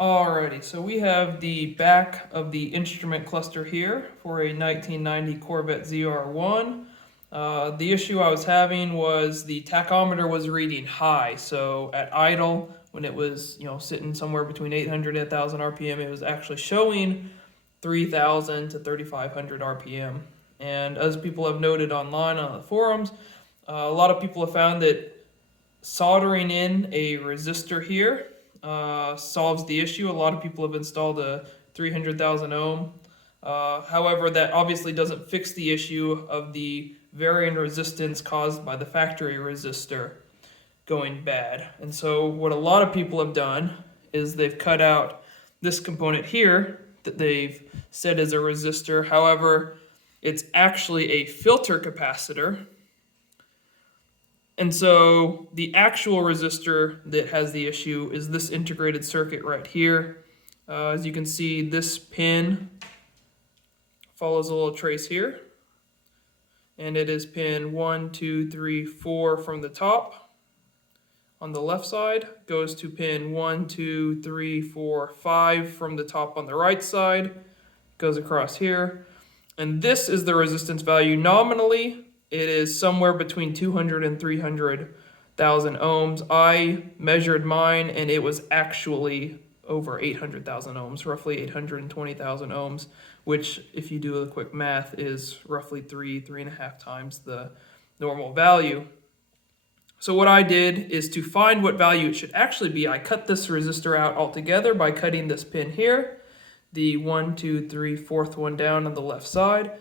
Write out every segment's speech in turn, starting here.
Alrighty, so we have the back of the instrument cluster here for a 1990 Corvette ZR-1. The issue I was having was the tachometer was reading high, so at idle, when it was sitting somewhere between 800 and 1,000 RPM, it was actually showing 3,000 to 3,500 RPM. And as people have noted online on the forums, a lot of people have found that soldering in a resistor here solves the issue. A lot of people have installed a 300,000 ohm. However, that obviously doesn't fix the issue of the varying resistance caused by the factory resistor going bad. And so what a lot of people have done is they've cut out this component here that they've said is a resistor. However, it's actually a filter capacitor. And so the actual resistor that has the issue is this integrated circuit right here. As you can see, this pin follows a little trace here. And it is pin 1, 2, 3, 4 from the top. On the left side goes to pin 1, 2, 3, 4, 5 from the top on the right side. Goes across here. And this is the resistance value. Nominally, it is somewhere between 200 and 300,000 ohms. I measured mine and it was actually over 800,000 ohms, roughly 820,000 ohms, which if you do the quick math is roughly 3.5 times the normal value. So what I did is to find what value it should actually be, I cut this resistor out altogether by cutting this pin here, the 1, 2, 3, 4th one down on the left side.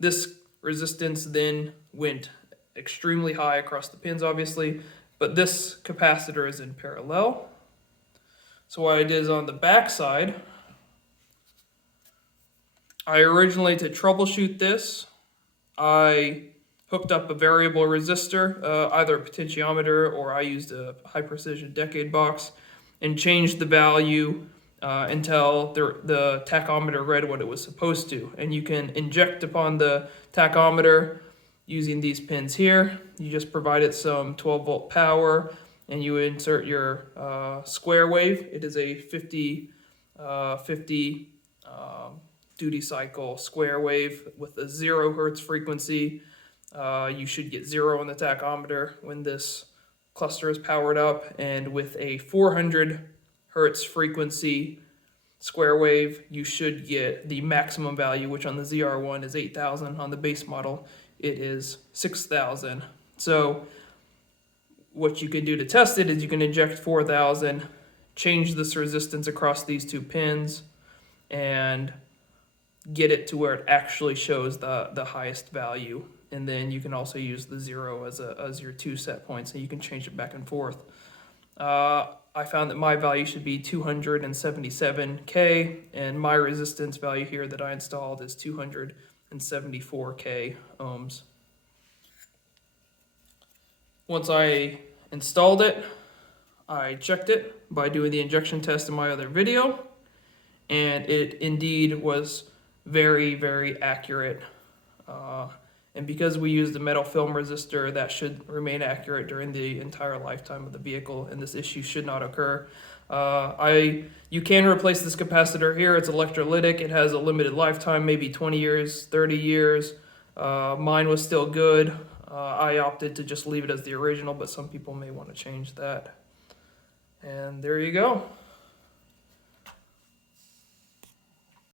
This resistance then went extremely high across the pins, obviously, but this capacitor is in parallel. So what I did is on the back side, I originally, to troubleshoot this, I hooked up a variable resistor, either a potentiometer or I used a high precision decade box, and changed the value until the tachometer read what it was supposed to. And you can inject upon the tachometer using these pins here. You just provide it some 12 volt power and you insert your square wave. It is a 50 duty cycle square wave with a 0 hertz frequency. You should get 0 on the tachometer when this cluster is powered up, and with a 400 hertz frequency square wave, you should get the maximum value, which on the ZR-1 is 8,000. On the base model, it is 6,000. So what you can do to test it is you can inject 4,000, change this resistance across these two pins, and get it to where it actually shows the highest value. And then you can also use the 0 as your 2 set points, and you can change it back and forth. I found that my value should be 277K, and my resistance value here that I installed is 274K ohms. Once I installed it, I checked it by doing the injection test in my other video, and it indeed was very, very accurate. And because we used the metal film resistor, that should remain accurate during the entire lifetime of the vehicle, and this issue should not occur. You can replace this capacitor here. It's electrolytic. It has a limited lifetime, maybe 20 years, 30 years. Mine was still good. I opted to just leave it as the original, but some people may want to change that. And there you go.